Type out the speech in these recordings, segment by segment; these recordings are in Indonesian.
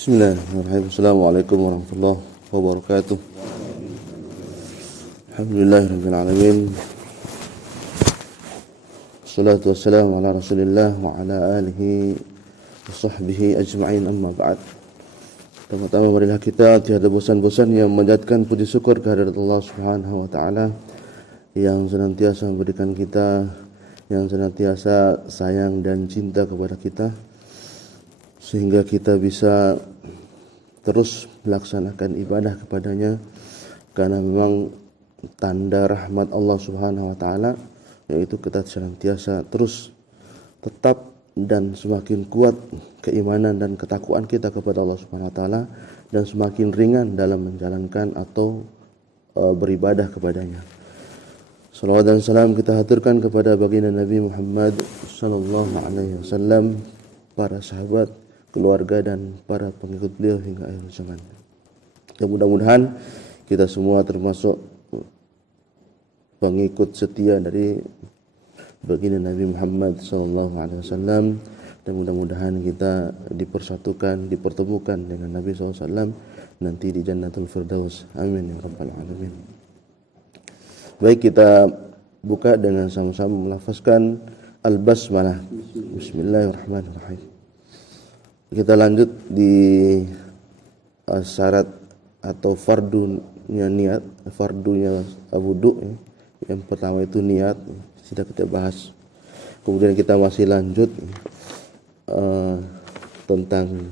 Bismillahirrahmanirrahim. Assalamualaikum warahmatullahi wabarakatuh. Alhamdulillahirabbil alamin. Wassalatu wassalamu ala Rasulillah wa ala alihi wa sahbihi ajma'in, amma ba'd. Pertama-tama marilah kita tiada bosan-bosan yang menjadikan puji syukur kehadirat Allah Subhanahu wa taala yang senantiasa memberikan kita, yang senantiasa sayang dan cinta kepada kita, sehingga kita bisa terus melaksanakan ibadah kepadanya, karena memang tanda rahmat Allah Subhanahu wa taala yaitu kita senantiasa terus tetap dan semakin kuat keimanan dan ketakwaan kita kepada Allah Subhanahu wa taala, dan semakin ringan dalam menjalankan atau beribadah kepadanya. Salawat dan salam kita haturkan kepada baginda Nabi Muhammad sallallahu alaihi wasallam, para sahabat, keluarga dan para pengikut beliau hingga akhir zaman. Dan mudah-mudahan kita semua termasuk pengikut setia dari baginda Nabi Muhammad sallallahu alaihi wasallam, dan mudah-mudahan kita dipersatukan, dipertemukan dengan Nabi sallallahu alaihi wasallam nanti di Jannatul Firdaus. Amin ya rabbal alamin. Baik, kita buka dengan sama-sama melafazkan al-basmalah. Bismillahirrahmanirrahim. Kita lanjut di syarat atau fardunya niat, fardunya wudu ya. Yang pertama itu niat, sudah kita bahas. Kemudian kita masih lanjut tentang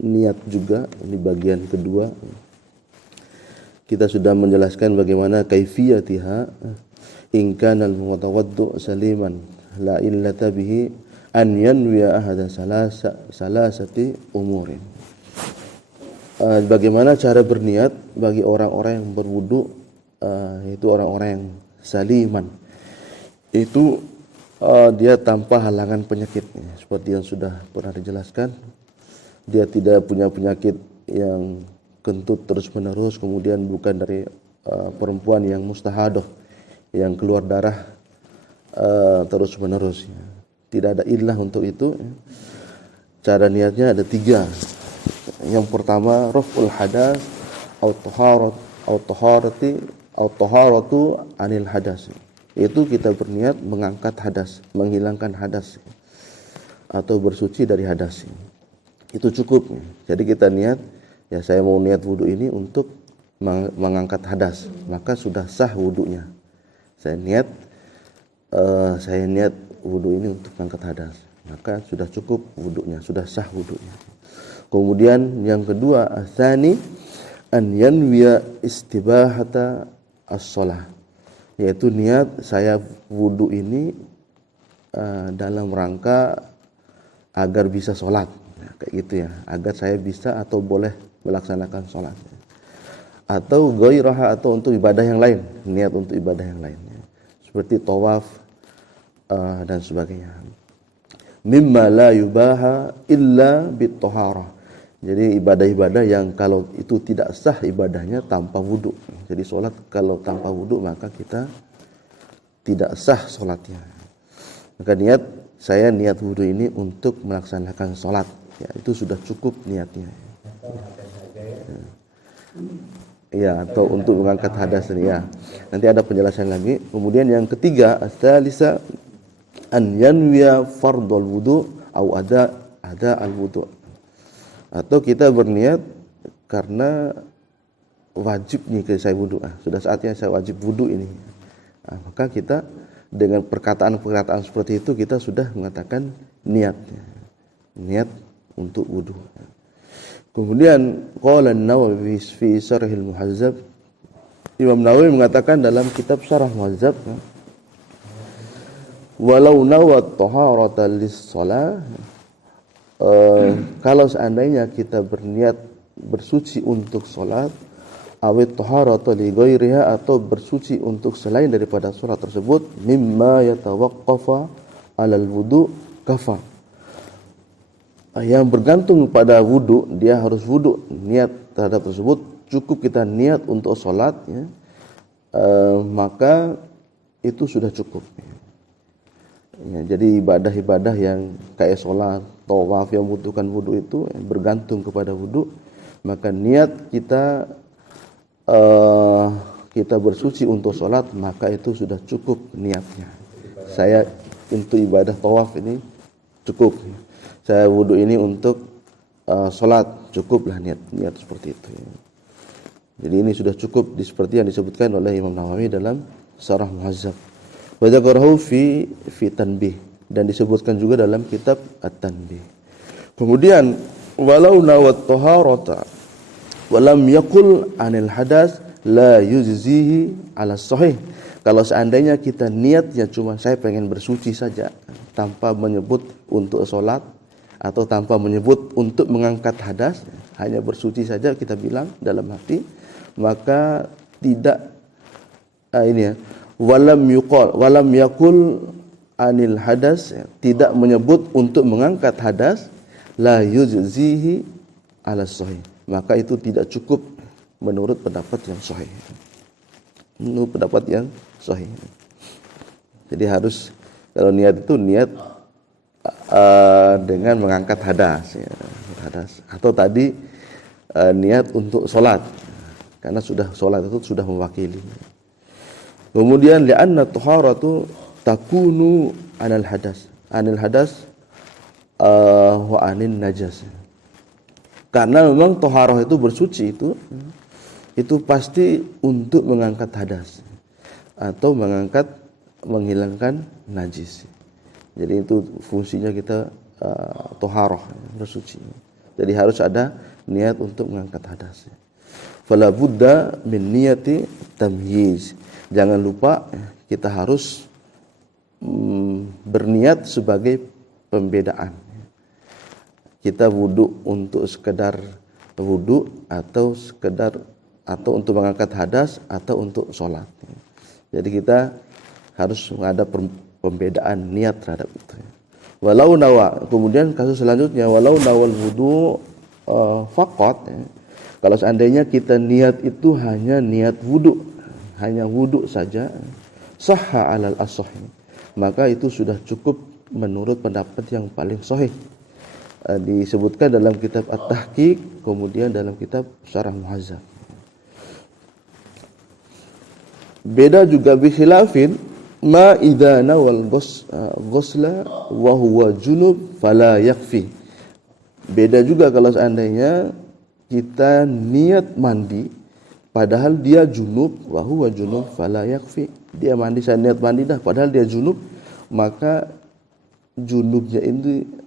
niat juga di bagian kedua. Kita sudah menjelaskan bagaimana kaifiyatiha in kana al-mutawaddu saliman la illata bihi an yanwiya ahada salasati umurin. Bagaimana cara berniat bagi orang-orang yang berwudu, yaitu orang-orang yang saliman, itu dia tanpa halangan penyakit, seperti yang sudah pernah dijelaskan. Dia tidak punya penyakit yang kentut terus menerus, kemudian bukan dari perempuan yang mustahadah, yang keluar darah terus menerus. Tidak ada illah untuk itu. Cara niatnya ada 3. Yang pertama, raf'ul hadas au taharatu anil hadas. Itu kita berniat mengangkat hadas, menghilangkan hadas, atau bersuci dari hadas. Itu cukup. Jadi kita niat, ya saya mau niat wudu ini untuk mengangkat hadas, maka sudah sah wudunya. Saya niat wudu ini untuk mengangkat hadas, maka sudah cukup wudunya, sudah sah wudunya. Kemudian yang kedua, asani an yanwiya istibahata as-shalah, yaitu niat saya wudu ini dalam rangka agar bisa sholat, kayak gitu ya, agar saya bisa atau boleh melaksanakan sholat, atau ghairaha, atau untuk ibadah yang lain, niat untuk ibadah yang lain, seperti tawaf dan sebagainya. Mimma la yubaha illa bit-taharah. Jadi ibadah-ibadah yang kalau itu tidak sah ibadahnya tanpa wudu. Jadi sholat kalau tanpa wudu maka kita tidak sah sholatnya. Maka saya niat wudu ini untuk melaksanakan sholat, ya, itu sudah cukup niatnya. Ya, atau untuk mengangkat hadas ini, ya. Nanti ada penjelasan lagi. Kemudian yang ketiga, as-salisa an yanwiya fardhul wudu au ada al-wudu. Atau kita berniat karena wajib nih saya wudu. Sudah saatnya saya wajib wudu ini. Maka kita dengan perkataan-perkataan seperti itu kita sudah mengatakan niatnya. Niat untuk wudu. Kemudian qala an-Nawawi fi Syarhil Muhazzab, Imam Nawawi mengatakan dalam kitab Syarah Muhazzab, walau nawat taharata lis-shalah, kalau seandainya kita berniat bersuci untuk salat, awit taharata li ghairiha, atau bersuci untuk selain daripada salat tersebut, mimma yatawaqqafa 'alal wudu kafa, yang bergantung pada wudu, dia harus wudu, niat terhadap tersebut, cukup kita niat untuk salat, ya, maka itu sudah cukup. Ya, jadi ibadah-ibadah yang kayak sholat, tawaf yang membutuhkan wudu itu bergantung kepada wudu, maka niat kita kita bersuci untuk sholat, maka itu sudah cukup niatnya. Saya untuk ibadah tawaf ini cukup. Saya wudu ini untuk sholat, cukuplah niat seperti itu. Jadi ini sudah cukup seperti yang disebutkan oleh Imam Nawawi dalam Syarah Muhazzab. Wa dzakarahu fi Tanbih, dan disebutkan juga dalam kitab At-Tanbih. Kemudian walau nawat taharata wa lam yaqul anil hadas la yujzihi ala sahih. Kalau seandainya kita niatnya cuma saya pengen bersuci saja tanpa menyebut untuk sholat atau tanpa menyebut untuk mengangkat hadas, hanya bersuci saja kita bilang dalam hati, maka tidak walam yakul anil hadas, tidak menyebut untuk mengangkat hadas, la yujzihi ala sahih, maka itu tidak cukup menurut pendapat yang sahih. Menurut pendapat yang sahih. Jadi harus kalau niat itu niat dengan mengangkat hadas, atau tadi niat untuk sholat, karena sudah sholat itu sudah mewakili. Kemudian li'anna taharatu takunu anil hadas wa anin najas. Karena memang taharah itu bersuci itu pasti untuk mengangkat hadas atau menghilangkan najis. Jadi itu fungsinya kita taharah, bersuci. Jadi harus ada niat untuk mengangkat hadas. Fala budda min niyati tamyiz. Jangan lupa kita harus berniat sebagai pembedaan. Kita wudu untuk sekedar wudu atau untuk mengangkat hadas atau untuk sholat. Jadi kita harus ada pembedaan niat terhadap itu. Walau nawa, kemudian kasus selanjutnya walau nawal wudu faqat. Kalau seandainya kita niat itu hanya niat wudu, hanya wudu saja, sahha alal as-sahih, maka itu sudah cukup menurut pendapat yang paling sahih. Disebutkan dalam kitab At-Tahqiq, kemudian dalam kitab Syarah Muhazzab. Beda juga bi khilafin ma idza nawal ghusla wa huwa junub fala yakfi. Beda juga kalau seandainya kita niat mandi padahal dia junub, wa huwa junub fala yakfi. Dia mandi, saya niat mandi dah padahal dia junub, maka junubnya ini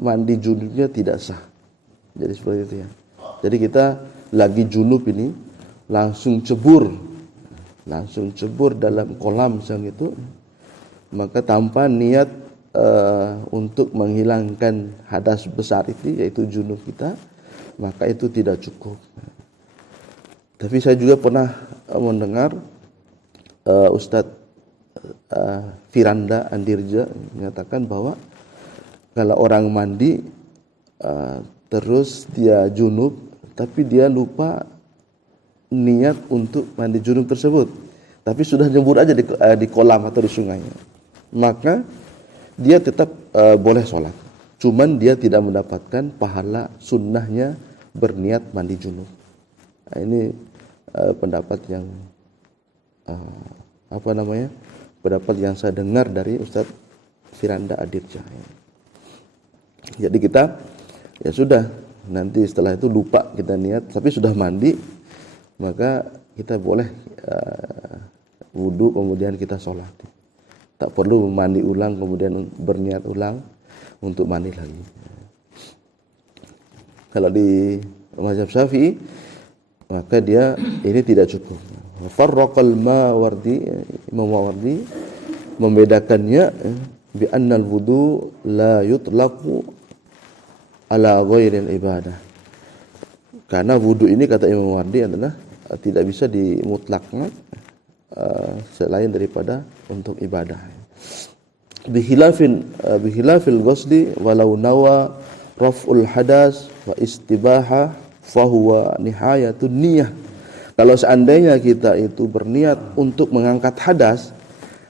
mandi junubnya tidak sah. Jadi seperti itu ya. Jadi kita lagi junub ini langsung cebur dalam kolam misalnya itu, maka tanpa niat untuk menghilangkan hadas besar itu, yaitu junub kita, maka itu tidak cukup. Tapi saya juga pernah mendengar Ustadz Firanda Andirja menyatakan bahwa kalau orang mandi terus dia junub, tapi dia lupa niat untuk mandi junub tersebut, tapi sudah nyebur aja di kolam atau di sungai, maka dia tetap boleh sholat, cuman dia tidak mendapatkan pahala sunnahnya berniat mandi junub. Nah, ini pendapat yang pendapat yang saya dengar dari Ustadz Firanda Adirja. Jadi kita ya sudah, nanti setelah itu lupa kita niat, tapi sudah mandi, maka kita boleh wudu kemudian kita sholat. Tak perlu mandi ulang kemudian berniat ulang untuk mandi lagi. Kalau di mazhab Syafi'i, maka dia ini tidak cukup. Farraqal Mawardi, Imam Mawardi membedakannya bi annal wudu la yutlaqu ala ghairil ibadah. Karena wudu ini kata Imam Mawardi adalah tidak bisa dimutlakkan selain daripada untuk ibadah. Bihilafil ghusli walau nawa raf'ul hadas wa istibaha fahuwa nihayatun niyah. Kalau seandainya kita itu berniat untuk mengangkat hadas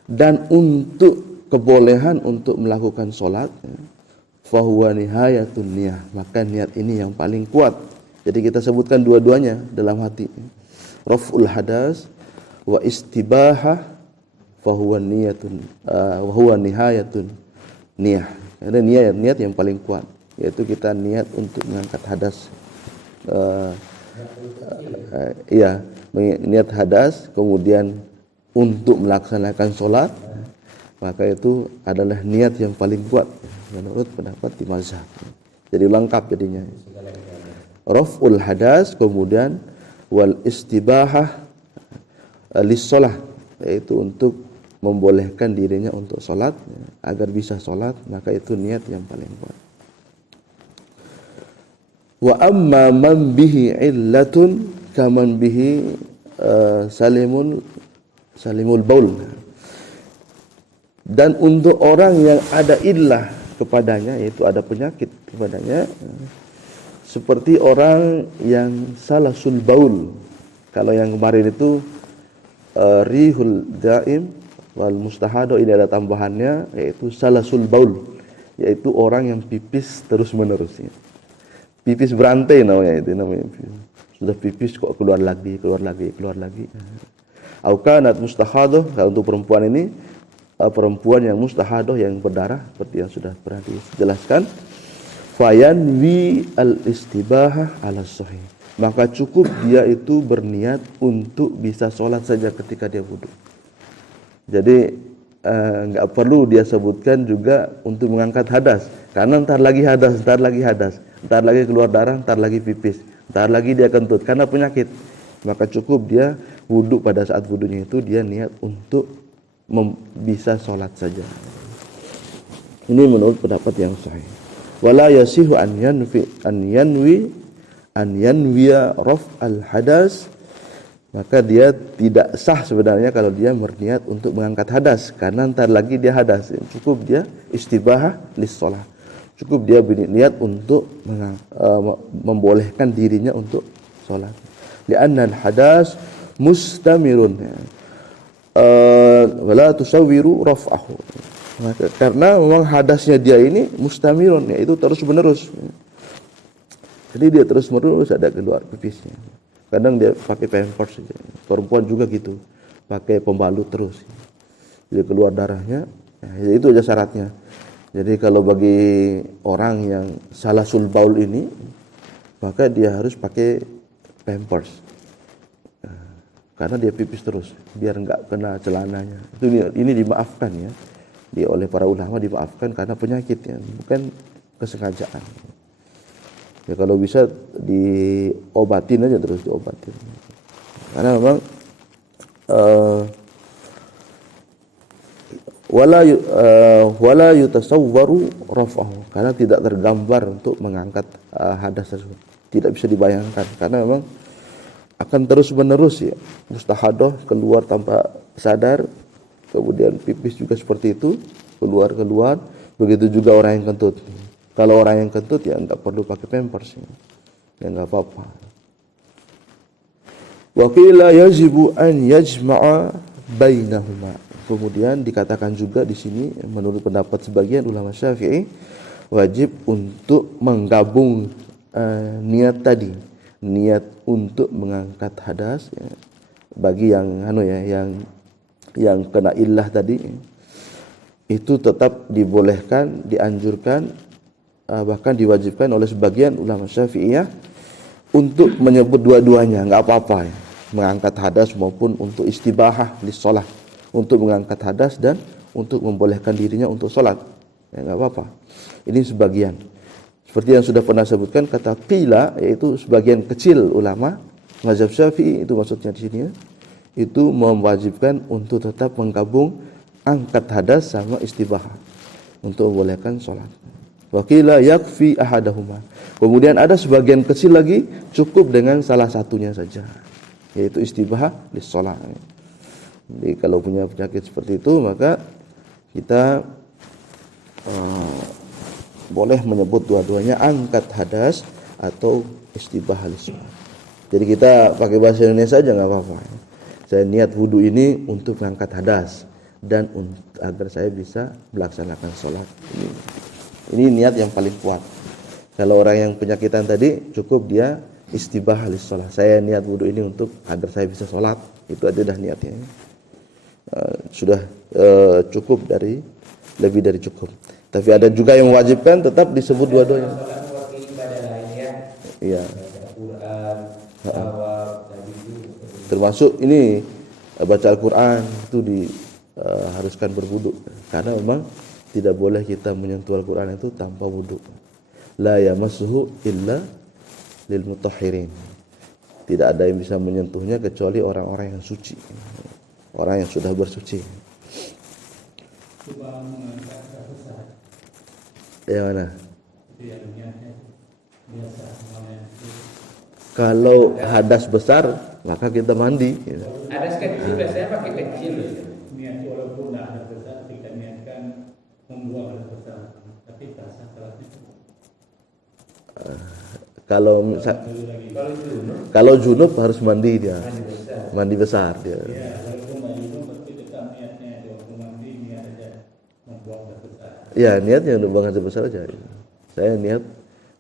dan untuk kebolehan untuk melakukan sholat, fahuwa nihayatun niyah, maka niat ini yang paling kuat. Jadi kita sebutkan dua-duanya dalam hati. Raf'ul hadas wa istibahah fahuwa niyatun wa huwa nihayatun niyah. Ada niat yang paling kuat, yaitu kita niat untuk mengangkat hadas. Niat hadas, kemudian untuk melaksanakan sholat, maka itu adalah niat yang paling kuat menurut pendapat di mazhab. Jadi lengkap jadinya. Raf'ul hadas, kemudian wal istibahah lis-shalah, yaitu untuk membolehkan dirinya untuk sholat agar bisa sholat, maka itu niat yang paling kuat. Wa amma man bihi illatun kaman bihi salimul baul. Dan untuk orang yang ada illah kepadanya, yaitu ada penyakit kepadanya, seperti orang yang salasul baul. Kalau yang kemarin itu rihul daim wal mustahado, ini ada tambahannya, yaitu salasul baul, yaitu orang yang pipis terus menerus. Pipis berantai namanya. Sudah pipis kok keluar lagi. Aukanat mustahadoh, kalau untuk perempuan ini, perempuan yang mustahadoh, yang berdarah, seperti yang sudah pernah dijelaskan, fayanwi al-istibahah ala sahih, maka cukup dia itu berniat untuk bisa sholat saja ketika dia wudu. Jadi enggak perlu dia sebutkan juga untuk mengangkat hadas, karena entar lagi hadas, entar lagi keluar darah, entar lagi pipis, entar lagi dia kentut karena penyakit. Maka cukup dia wudu, pada saat wudunya itu dia niat untuk bisa sholat saja. Ini menurut pendapat yang sahih. Wala yasihu an yanwiya raf al hadas, maka dia tidak sah sebenarnya kalau dia berniat untuk mengangkat hadas, karena entar lagi dia hadas. Cukup dia istibahah lis shalah, cukup dia berniat untuk membolehkan dirinya untuk sholat. Li'anna al hadas mustamirun wala tusawwiru raf'ahu, karena memang hadasnya dia ini mustamirun, yaitu terus menerus. Jadi dia terus menerus ada keluar pipisnya. Kadang dia pakai pampers saja. Perempuan juga gitu, pakai pembalut terus. Jadi keluar darahnya, ya itu aja syaratnya. Jadi kalau bagi orang yang salasul baul ini, maka dia harus pakai pampers. Karena dia pipis terus, biar enggak kena celananya. Ini dimaafkan ya. Oleh para ulama dimaafkan karena penyakitnya, bukan kesengajaan. Ya kalau bisa diobatin aja, terus diobatin. Karena memang wala yutasawwaru raf'ahu, karena tidak tergambar untuk mengangkat hadas tersebut. Tidak bisa dibayangkan karena memang akan terus menerus ya. Mustahadoh keluar tanpa sadar, kemudian pipis juga seperti itu, keluar. Begitu juga orang yang kentut. Kalau orang yang kentut ya enggak perlu pakai pampers ya enggak apa-apa. Wa qila yajibu an yajma'a bainahuma. Kemudian dikatakan juga di sini menurut pendapat sebagian ulama Syafi'i, wajib untuk menggabung niat tadi, niat untuk mengangkat hadas ya, bagi yang yang kena illah tadi, itu tetap dibolehkan, dianjurkan, bahkan diwajibkan oleh sebagian ulama Syafi'iyah untuk menyebut dua-duanya, enggak apa-apa ya, mengangkat hadas maupun untuk istibahah lis shalah, untuk mengangkat hadas dan untuk membolehkan dirinya untuk sholat, ya enggak apa-apa. Ini sebagian. Seperti yang sudah pernah sebutkan, kata qila, yaitu sebagian kecil ulama mazhab Syafi'i, itu maksudnya di sini ya, itu mewajibkan untuk tetap menggabung angkat hadas sama istibahah untuk membolehkan sholat. Wa qila yakfi ahadahuma. Kemudian ada sebagian kecil lagi cukup dengan salah satunya saja, yaitu istibahah lis shalah. Jadi kalau punya penyakit seperti itu, maka kita boleh menyebut dua-duanya angkat hadas atau istibahah lis shalah. Jadi kita pakai bahasa Indonesia aja enggak apa-apa. Saya niat wudu ini untuk mengangkat hadas dan agar saya bisa melaksanakan sholat ini. Ini niat yang paling kuat. Kalau orang yang penyakitan tadi cukup dia istibah lis sholat. Saya niat wudu ini untuk agar saya bisa sholat. Itu aja dah niatnya. Sudah cukup dari lebih dari cukup. Tapi ada juga yang mewajibkan tetap disebut dua-duanya. Iya. Termasuk ini baca Al-Quran itu diharuskan berwudu karena memang tidak boleh kita menyentuh Al-Quran itu tanpa wudu. La yamassuhu illa lil mutahhirin. Tidak ada yang bisa menyentuhnya kecuali orang-orang yang suci, orang yang sudah bersuci. Yang mana? Kalau hadas besar maka kita mandi. Hadas kecil biasanya pakai kecil. Niat walaupun hadas besar kita niatkan membuang hadas besar, tapi tak sah salatnya. Kalau junub harus mandi dia, mandi besar dia. Ya, walaupun mandi junub tapi tetap niatnya waktu mandi niat aja membuang hadas besar. Ya, niatnya untuk buang hadas besar aja. Saya niat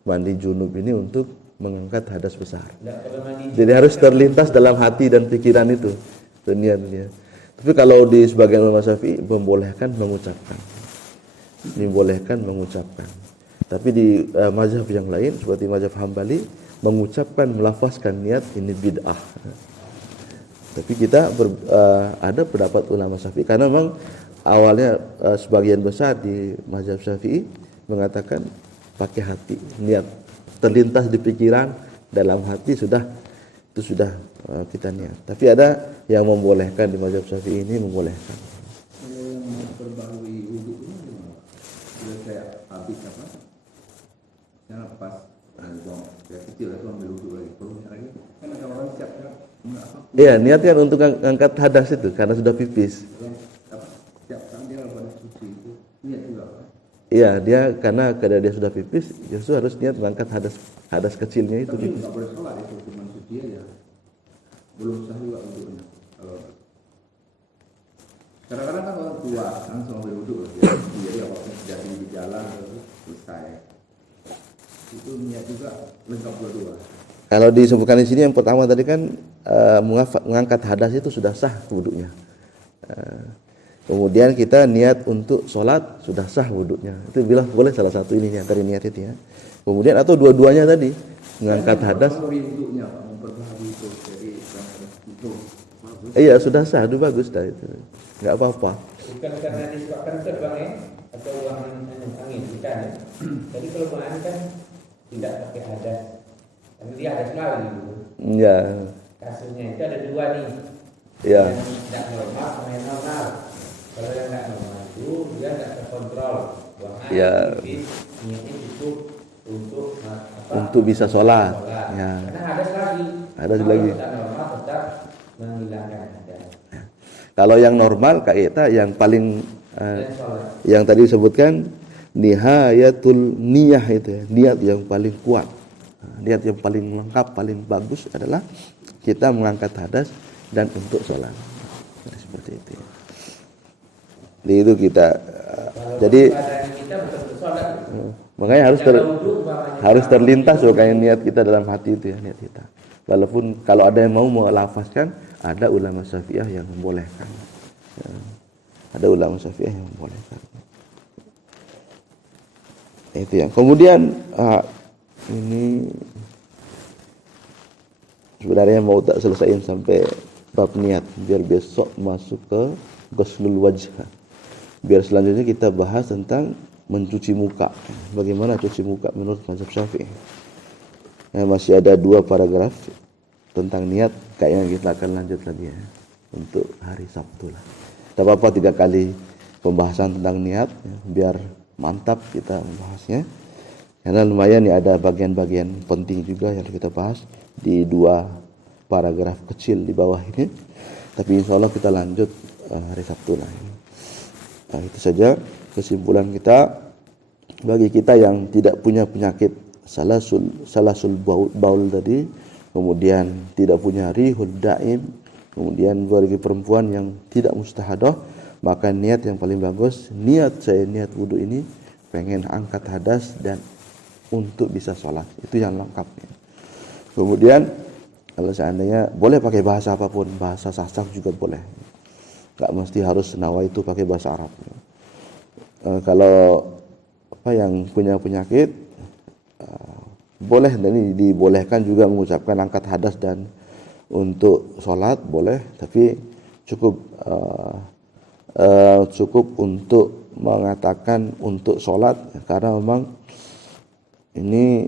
mandi junub ini untuk mengangkat hadas besar. Jadi harus terlintas dalam hati dan pikiran itu niatnya. Tapi kalau di sebagian ulama Syafi'i membolehkan mengucapkan. Tapi di mazhab yang lain seperti mazhab Hambali mengucapkan melafazkan niat ini bid'ah. Tapi kita ada pendapat ulama Syafi'i karena memang awalnya sebagian besar di mazhab Syafi'i mengatakan pakai hati, niat terlintas di pikiran dalam hati sudah kita niat. Tapi ada yang membolehkan di mazhab Syafi'i ini membolehkan. Yang memperbarui wudu ini gimana? Sudah saya habis apa? Saya pas buang saya kecil itu ambil wudu lagi. Perlu lagi. Kan ada orang siapnya Iya, niatnya untuk angkat hadas itu karena sudah pipis. Setiap kali dia pada suci itu niat juga. Iya, dia karena dia sudah pipis, justru harus niat mengangkat hadas kecilnya itu. Tapi nggak boleh sholat itu cuma suci aja. Belum sah juga wudhunya. Kadang-kadang kan orang tua langsung ambil wudhu, jadi waktu jadi di jalan terus selesai. Itu niat juga lengkap dua-dua. Kalau disebutkan di sini yang pertama tadi kan mengangkat hadas itu sudah sah wudhunya. Kemudian kita niat untuk sholat sudah sah wudhunya. Itu bilang boleh salah satu ini dari niat itu ya. Kemudian atau dua-duanya tadi mengangkat hadas. Memperbaharui itu jadi itu. Iya sudah sah, itu bagus dah itu. Enggak apa-apa. Bukan karena disebabkan terbang atau uang angin bukan ya. Jadi kalau Quran kan tidak pakai hadas. Tapi dia hadas lagi gitu. Iya. Kasusnya itu ada dua nih. Iya. Yang tidak normal sama yang normal. Kalau yang tidak normal itu dia tidak terkontrol. Buang air, Iya. niatnya cukup Untuk bisa sholat. Ya. Karena hadas lagi. Hadas Kalau lagi. tidak normal tetap menghilangkan hadas. Kalau yang normal kita yang paling Dan sholat. yang tadi disebutkan nihayatul niyah itu ya, niat yang paling kuat. Niat yang paling lengkap, paling bagus adalah kita mengangkat hadas dan untuk sholat. Jadi seperti itu ya. Jadi itu kita jadi Kita betul-betul sholat. makanya harus terlintas kayak niat kita dalam hati itu ya, niat kita. Walaupun kalau ada yang mau melafazkan, ada ulama Syafi'iyah yang membolehkan. Ya. Ada ulama Syafi'iyah yang membolehkan. Itu yang. Kemudian ini sebenarnya mau tak selesaiin sampai bab niat biar besok masuk ke ghuslul wajh. Biar selanjutnya kita bahas tentang mencuci muka. Bagaimana cuci muka menurut mazhab Syafi'i. Masih ada 2 paragraf tentang niat, kayaknya kita akan lanjut lagi ya untuk hari Sabtu lah. Tak apa-apa 3 kali pembahasan tentang niat ya, biar mantap kita membahasnya. Karena lumayan ya ada bagian-bagian penting juga yang kita bahas di 2 paragraf kecil di bawah ini. Tapi insya Allah kita lanjut hari Sabtu lah. Nah, itu saja kesimpulan kita bagi kita yang tidak punya penyakit salasul baul tadi, kemudian tidak punya rihul daim, kemudian bagi perempuan yang tidak mustahadah, maka niat yang paling bagus, niat saya niat wudu ini pengen angkat hadas dan untuk bisa sholat, itu yang lengkap. Kemudian kalau seandainya boleh pakai bahasa apapun, bahasa sasak juga boleh, nggak mesti harus nawaitu pakai bahasa Arab. Kalau yang punya penyakit boleh, dan ini dibolehkan juga mengucapkan angkat hadas dan untuk sholat boleh, tapi cukup untuk mengatakan untuk sholat, karena memang ini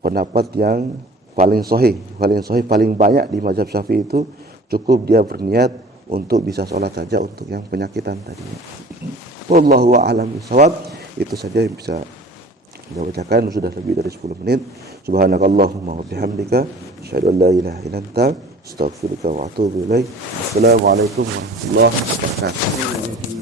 pendapat yang paling sahih, paling banyak di mazhab Syafi'i itu cukup dia berniat untuk bisa sholat saja untuk yang penyakitan tadi. Wallahu a'lam bishawab. Itu saja yang bisa kita bacakan, sudah lebih dari 10 menit. Subhanakallahumma wa bihamdika asyhadu an la ilaha illa anta astaghfiruka wa atubu ilaik. Assalamualaikum warahmatullahi wabarakatuh.